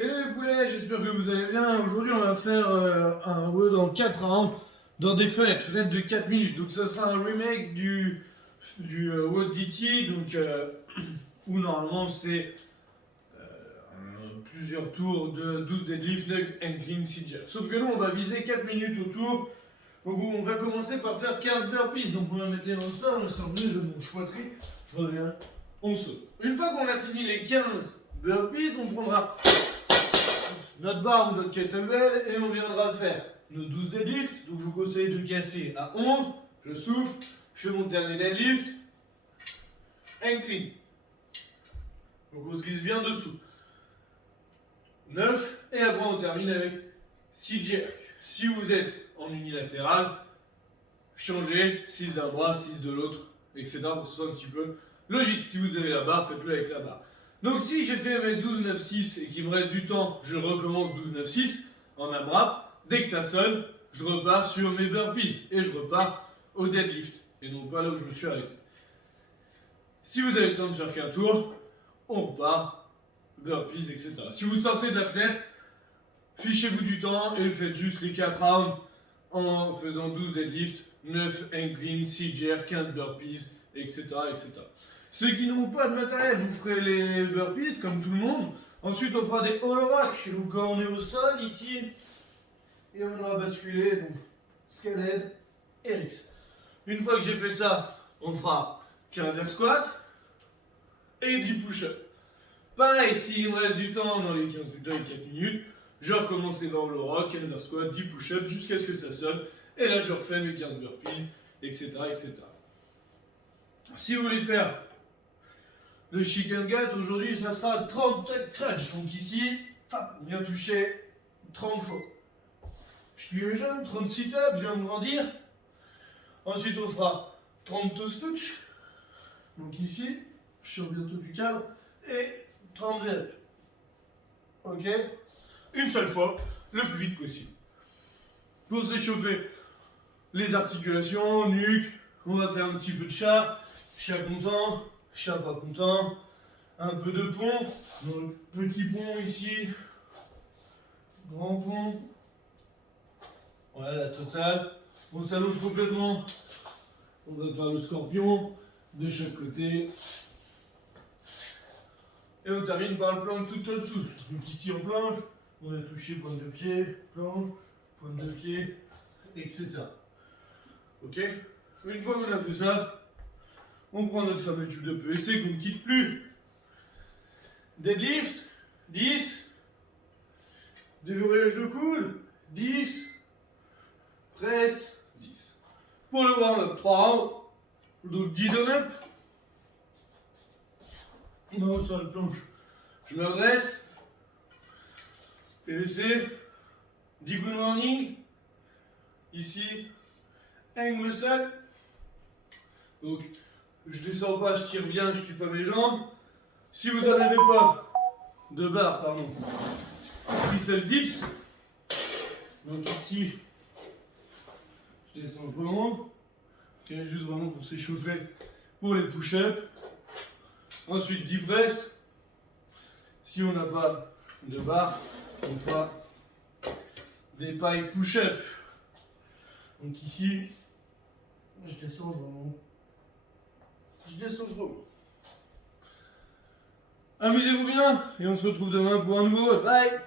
Hello les poulets, j'espère que vous allez bien. Aujourd'hui, on va faire un WOD en 4 rounds dans des fenêtres de 4 minutes. Donc, ça sera un remake du WOD DT, où normalement c'est plusieurs tours de 12 deadlift, nug and clean CJ. Sauf que nous, on va viser 4 minutes au tour. Donc, on va commencer par faire 15 burpees. Donc, on va mettre les mains au sol, on va sortir, je monte poitrine, je reviens, on saute. Une fois qu'on a fini les 15 burpees, on prendra notre barre ou notre kettlebell et on viendra faire nos 12 deadlifts. Donc je vous conseille de casser à 11, je souffle, je fais mon dernier deadlift, and clean. Donc on se glisse bien dessous. 9 et après on termine avec 6 jerks. Si vous êtes en unilatéral, changez 6 d'un bras, 6 de l'autre, etc. pour que ce soit un petit peu logique. Si vous avez la barre, faites-le avec la barre. Donc si j'ai fait mes 12-9-6 et qu'il me reste du temps, je recommence 12-9-6 en AMRAP. Dès que ça sonne, je repars sur mes burpees et je repars au deadlift. Et non pas là où je me suis arrêté. Si vous avez le temps de faire qu'un tour, on repart, burpees, etc. Si vous sortez de la fenêtre, fichez-vous du temps et faites juste les 4 rounds en faisant 12 deadlifts, 9 inclines, 6 jerks, 15 burpees, etc. etc. Ceux qui n'ont pas de matériel, vous ferez les burpees comme tout le monde. Ensuite, on fera des hollow racks. Donc, quand on est au sol, ici, et on va basculer. Donc, scaled et Rix. Une fois que j'ai fait ça, on fera 15 air squats et 10 push-ups. Pareil, s'il me reste du temps dans les 4 minutes, je recommence les hollow racks, 15 air squats, 10 push-ups jusqu'à ce que ça sonne. Et là, je refais mes 15 burpees, etc., etc. Si vous voulez faire le chicken gut, aujourd'hui, ça sera 30 crunch. Donc ici, on vient toucher 30 fois. Je plie mes jambes, 30 sit-ups, je viens me grandir. Ensuite, on fera 30 toes touch. Donc ici, je sors bientôt du cadre. Et 30 reps. Ok? Une seule fois, le plus vite possible. Pour s'échauffer les articulations, nuque, on va faire un petit peu de chat content. Chat pas content, un peu de pont, donc petit pont ici, grand pont, voilà la totale. On s'allonge complètement, on va faire le scorpion de chaque côté. Et on termine par le planche tout au dessous. Donc ici on planche, on a touché pointe de pied, planche, pointe de pied, etc. Ok? Une fois qu'on a fait ça, on prend notre fameux tube de PVC qu'on ne quitte plus. Deadlift, 10. Déverrouillage de coude, 10. Presse, 10. Pour le warm-up, 3 rounds. Donc 10 down-up. Non, sur la planche. Je me redresse. PVC. 10 good morning. Ici. Hang le sol. Donc, je descends pas, je tire bien, je plie pas mes jambes. Si vous n'en avez pas de barre, pardon, biceps dips. Donc ici, je descends, je remonte. Ok, juste vraiment pour s'échauffer pour les push-ups. Ensuite, deep press. Si on n'a pas de barre, on fera des pailles push-up. Donc ici, je descends, je remonte. Je descends, je remonte. Amusez-vous bien et on se retrouve demain pour un nouveau. Bye!